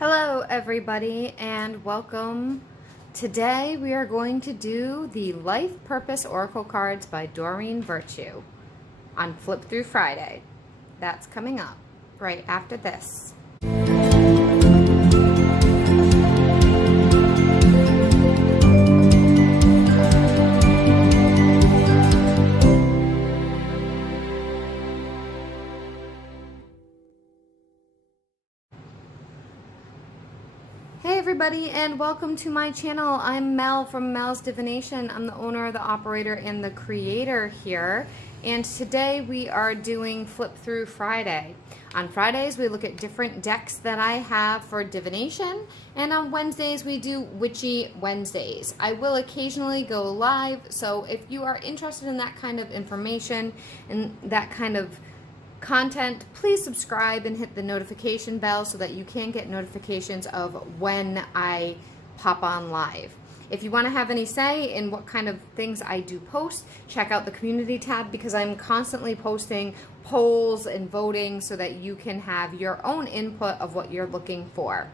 Hello everybody and welcome. Today we are going to do the Life Purpose Oracle cards by Doreen Virtue on Flip Through Friday. That's coming up right after this. Hey everybody and welcome to my channel. I'm Mel from Melsdivination. I'm the owner, the operator, and the creator here. And today we are doing Flip Through Friday. On Fridays we look at different decks that I have for divination, and on Wednesdays we do Witchy Wednesdays. I will occasionally go live, so if you are interested in that kind of information and that kind of content, please subscribe and hit the notification bell so that you can get notifications of when I pop on live. If you want to have any say in what kind of things I do post, check out the community tab because I'm constantly posting polls and voting so that you can have your own input of what you're looking for.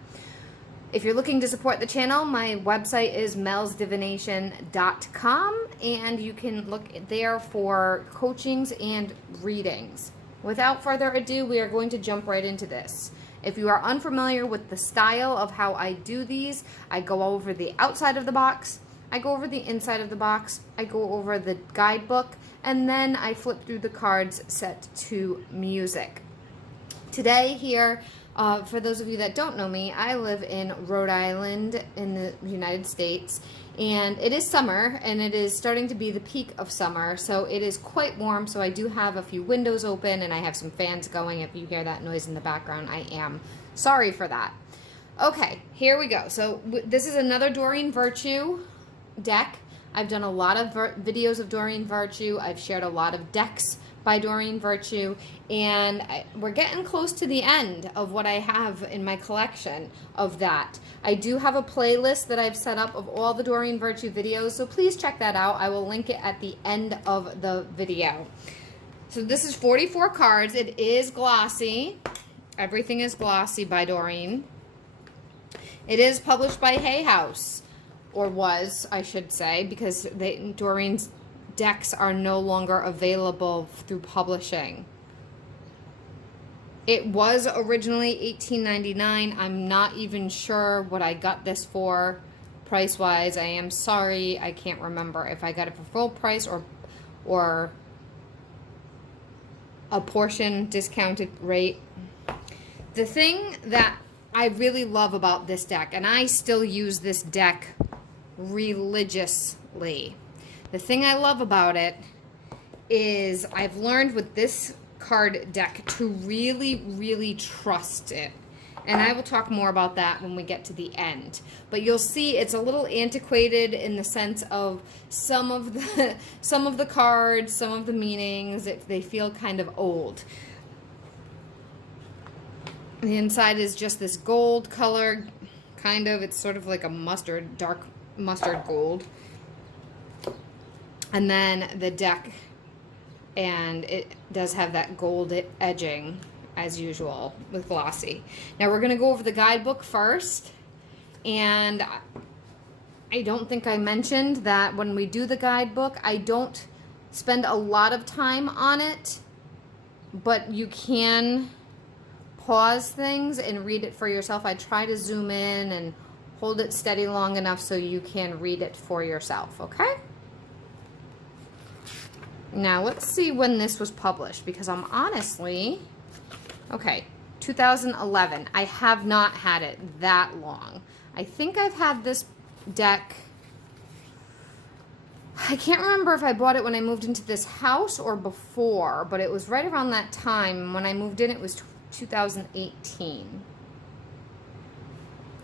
If you're looking to support the channel, my website is melsdivination.com and you can look there for coachings and readings. Without further ado, we are going to jump right into this. If you are unfamiliar with the style of how I do these, I go over the outside of the box, I go over the inside of the box, I go over the guidebook, and then I flip through the cards set to music. Today here, for those of you that don't know me, I live in Rhode Island in the United States, and it is summer, and it is starting to be the peak of summer, so it is quite warm, so I do have a few windows open, and I have some fans going. If you hear that noise in the background, I am sorry for that. Okay, here we go. So this is another Doreen Virtue deck. I've done a lot of videos of Doreen Virtue. I've shared a lot of decks by Doreen Virtue, and we're getting close to the end of what I have in my collection of that. I do have a playlist that I've set up of all the Doreen Virtue videos, so please check that out. I will link it at the end of the video. So this is 44 cards. It is glossy. Everything is glossy by Doreen. It is published by Hay House, or was, I should say, because Doreen's decks are no longer available through publishing. It was originally $18.99. I'm not even sure what I got this for price-wise. I am sorry. I can't remember if I got it for full price or a portion discounted rate. The thing that I really love about this deck, and I still use this deck religiously, the thing I love about it is I've learned with this card deck to really, really trust it. And I will talk more about that when we get to the end. But you'll see it's a little antiquated in the sense of some of the cards, some of the meanings, they feel kind of old. The inside is just this gold color, kind of. It's sort of like a dark mustard gold. And then the deck, and it does have that gold edging as usual with glossy. Now we're going to go over the guidebook first, and I don't think I mentioned that when we do the guidebook, I don't spend a lot of time on it, but you can pause things and read it for yourself. I try to zoom in and hold it steady long enough so you can read it for yourself, okay? Now, let's see when this was published, because I'm honestly, okay, 2011. I have not had it that long. I think I've had this deck, I can't remember if I bought it when I moved into this house or before, but it was right around that time. When I moved in, it was 2018.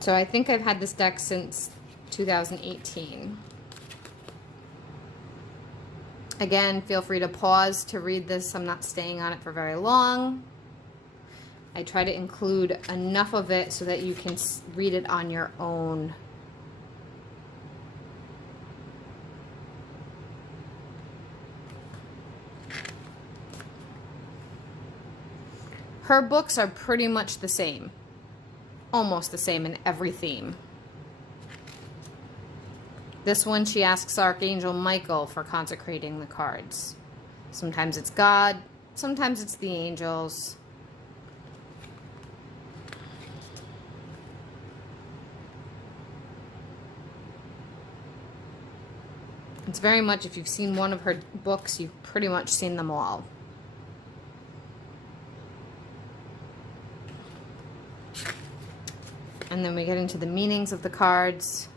So I think I've had this deck since 2018. Again, feel free to pause to read this. I'm not staying on it for very long. I try to include enough of it so that you can read it on your own. Her books are pretty much the same. almost the same in every theme. This one, she asks Archangel Michael for consecrating the cards. Sometimes it's God, sometimes it's the angels. It's very much, if you've seen one of her books, you've pretty much seen them all. And then we get into the meanings of the cards.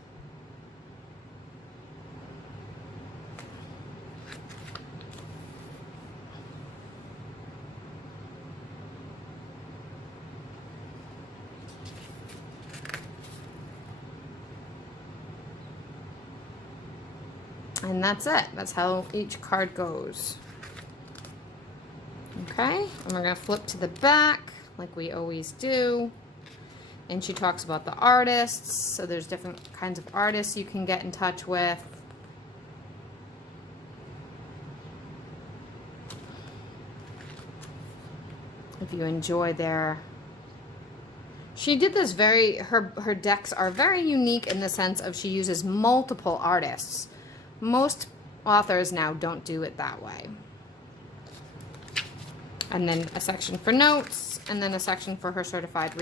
And that's it. That's how each card goes. Okay, and we're going to flip to the back like we always do. And she talks about the artists. So there's different kinds of artists you can get in touch with. If you enjoy their... She did this her decks are very unique in the sense of she uses multiple artists. Most authors now don't do it that way. And then a section for notes, and then a section for her certified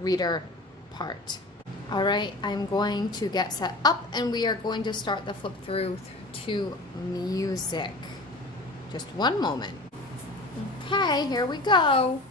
reader part. All right, I'm going to get set up, and we are going to start the flip through to music. Just one moment. Okay, here we go.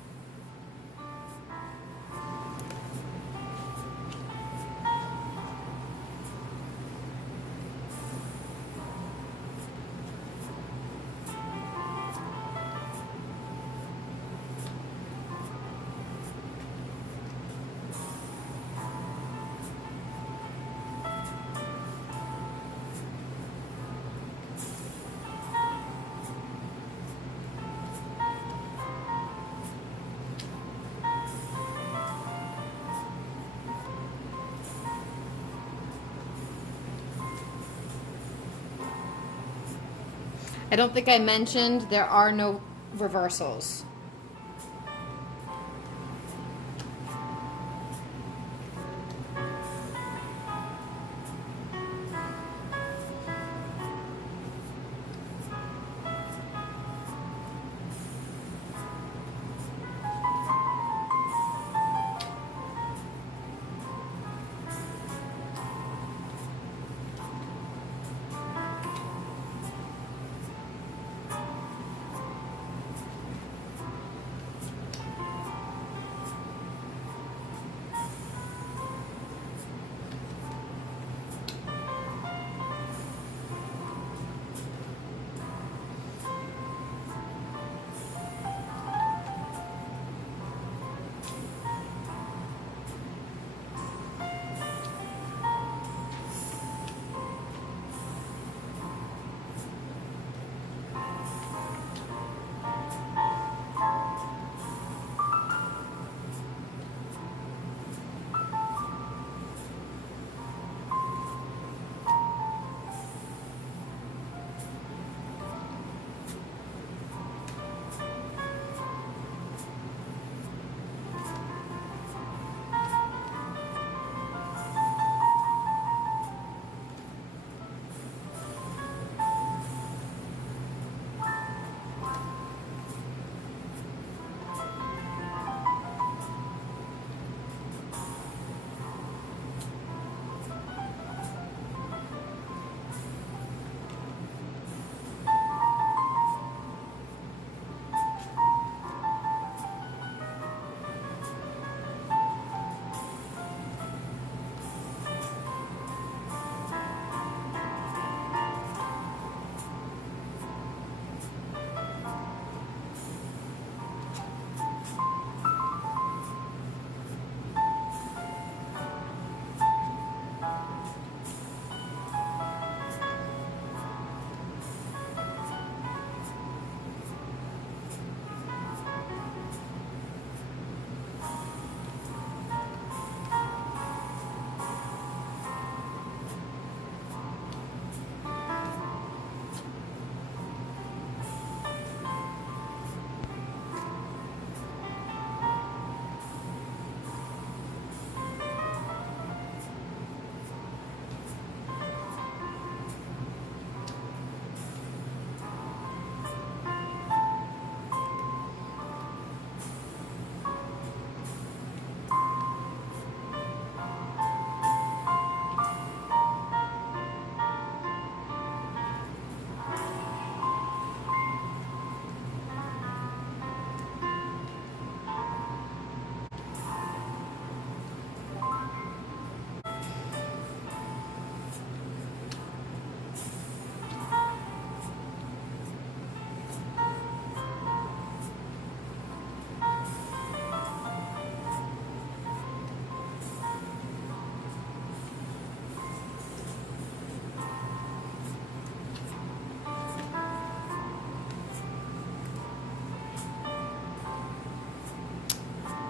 I don't think I mentioned there are no reversals.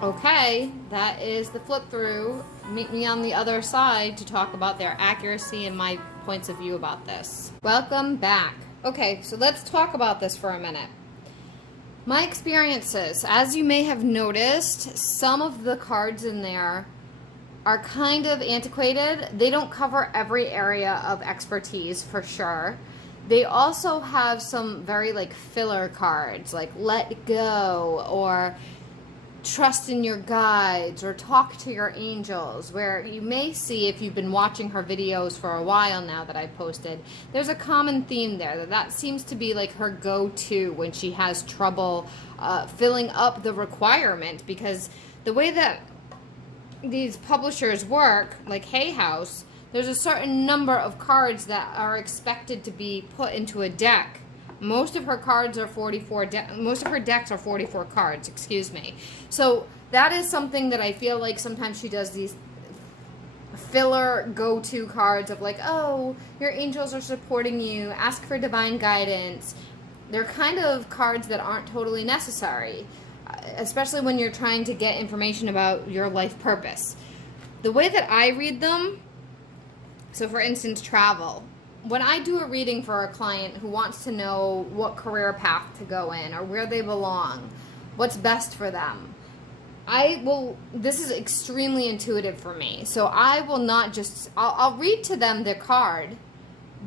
Okay, that is the flip through. Meet me on the other side to talk about their accuracy and my points of view about this. Welcome back. Okay, so let's talk about this for a minute. My experiences, as you may have noticed, some of the cards in there are kind of antiquated. They don't cover every area of expertise for sure. They also have some very like filler cards, like let go or trust in your guides or talk to your angels, where you may see, if you've been watching her videos for a while now that I posted, there's a common theme there. That seems to be like her go-to when she has trouble filling up the requirement, because the way that these publishers work, like Hay House, there's a certain number of cards that are expected to be put into a deck. Most of her cards are 44. Most of her decks are 44 cards. Excuse me. So that is something that I feel like sometimes she does these filler go-to cards of like, oh, your angels are supporting you. Ask for divine guidance. They're kind of cards that aren't totally necessary, especially when you're trying to get information about your life purpose. The way that I read them, so for instance, travel. When I do a reading for a client who wants to know what career path to go in or where they belong, what's best for them, this is extremely intuitive for me. So I will not just, I'll read to them their card,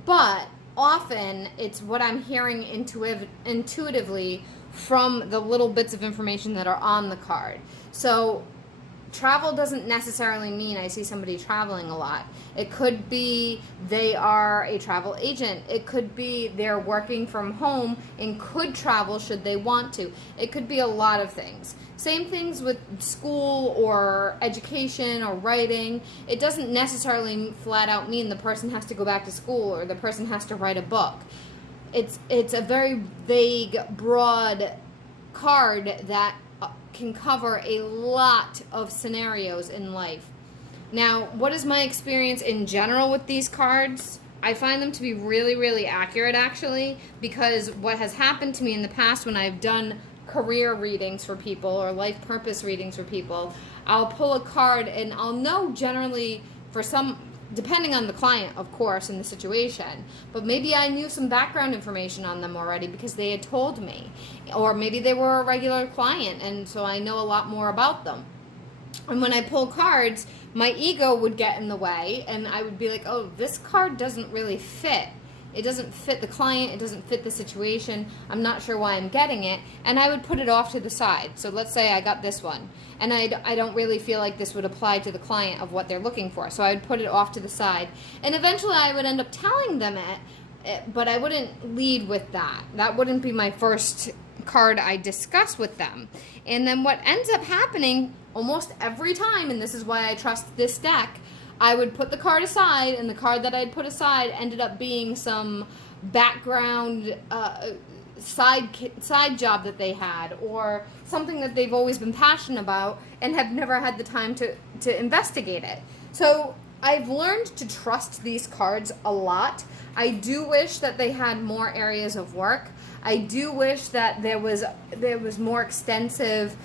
but often it's what I'm hearing intuitively from the little bits of information that are on the card. So travel doesn't necessarily mean I see somebody traveling a lot. It could be they are a travel agent. It could be they're working from home and could travel should they want to. It could be a lot of things. Same things with school or education or writing. It doesn't necessarily flat out mean the person has to go back to school or the person has to write a book. It's a very vague, broad card that can cover a lot of scenarios in life. Now, what is my experience in general with these cards? I find them to be really, really accurate, actually, because what has happened to me in the past when I've done career readings for people or life purpose readings for people, I'll pull a card and I'll know generally for some, depending on the client, of course, and the situation, but maybe I knew some background information on them already because they had told me, or maybe they were a regular client and so I know a lot more about them. And when I pull cards, my ego would get in the way and I would be like, oh, this card doesn't really fit. It doesn't fit the client, it doesn't fit the situation, I'm not sure why I'm getting it, and I would put it off to the side. So let's say I got this one, and I don't really feel like this would apply to the client of what they're looking for, so I would put it off to the side, and eventually I would end up telling them it, but I wouldn't lead with that. That wouldn't be my first card I discuss with them. And then what ends up happening almost every time, and this is why I trust this deck, I would put the card aside, and the card that I'd put aside ended up being some background side job that they had, or something that they've always been passionate about and have never had the time to investigate it. So I've learned to trust these cards a lot. I do wish that they had more areas of work. I do wish that there was more extensive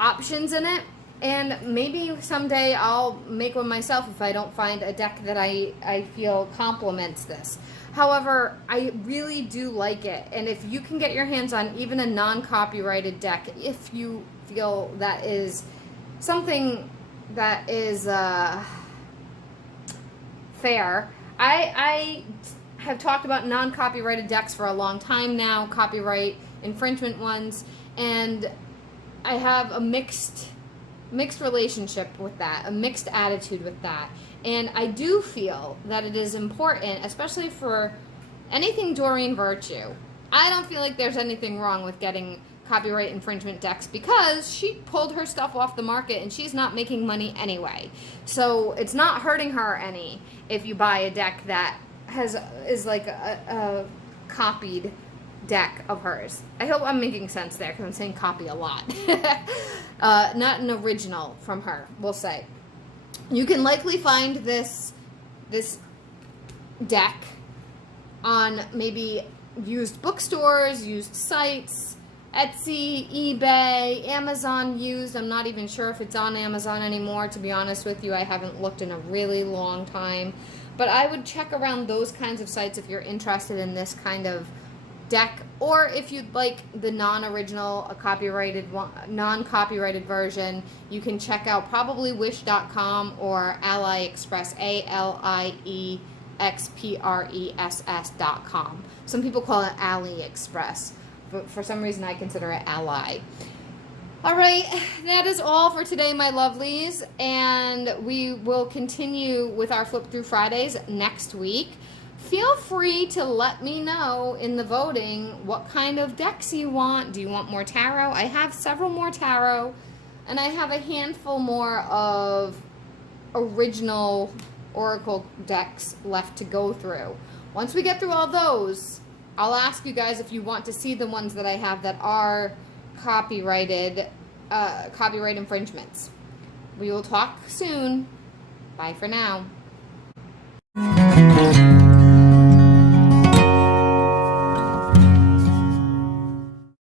options in it. And maybe someday I'll make one myself if I don't find a deck that I feel complements this. However, I really do like it. And if you can get your hands on even a non-copyrighted deck, if you feel that is something that is fair. I have talked about non-copyrighted decks for a long time now, copyright infringement ones, and I have a mixed relationship with that, a mixed attitude with that. And I do feel that it is important, especially for anything Doreen Virtue. I don't feel like there's anything wrong with getting copyright infringement decks because she pulled her stuff off the market and she's not making money anyway. So it's not hurting her any if you buy a deck that is like a copied deck of hers. I hope I'm making sense there because I'm saying copy a lot. Not an original from her, we'll say. You can likely find this deck on maybe used bookstores, used sites, Etsy, eBay, Amazon used. I'm not even sure if it's on Amazon anymore, to be honest with you. I haven't looked in a really long time. But I would check around those kinds of sites if you're interested in this kind of deck, or if you'd like the non-original, non-copyrighted version, you can check out probably wish.com or AliExpress, AliExpress.com. Some people call it AliExpress, but for some reason I consider it Ally. All right, that is all for today, my lovelies, and we will continue with our Flip Through Fridays next week. Feel free to let me know in the voting what kind of decks you want. Do you want more tarot? I have several more tarot, and I have a handful more of original oracle decks left to go through. Once we get through all those, I'll ask you guys if you want to see the ones that I have that are copyright infringements. We will talk soon. Bye for now.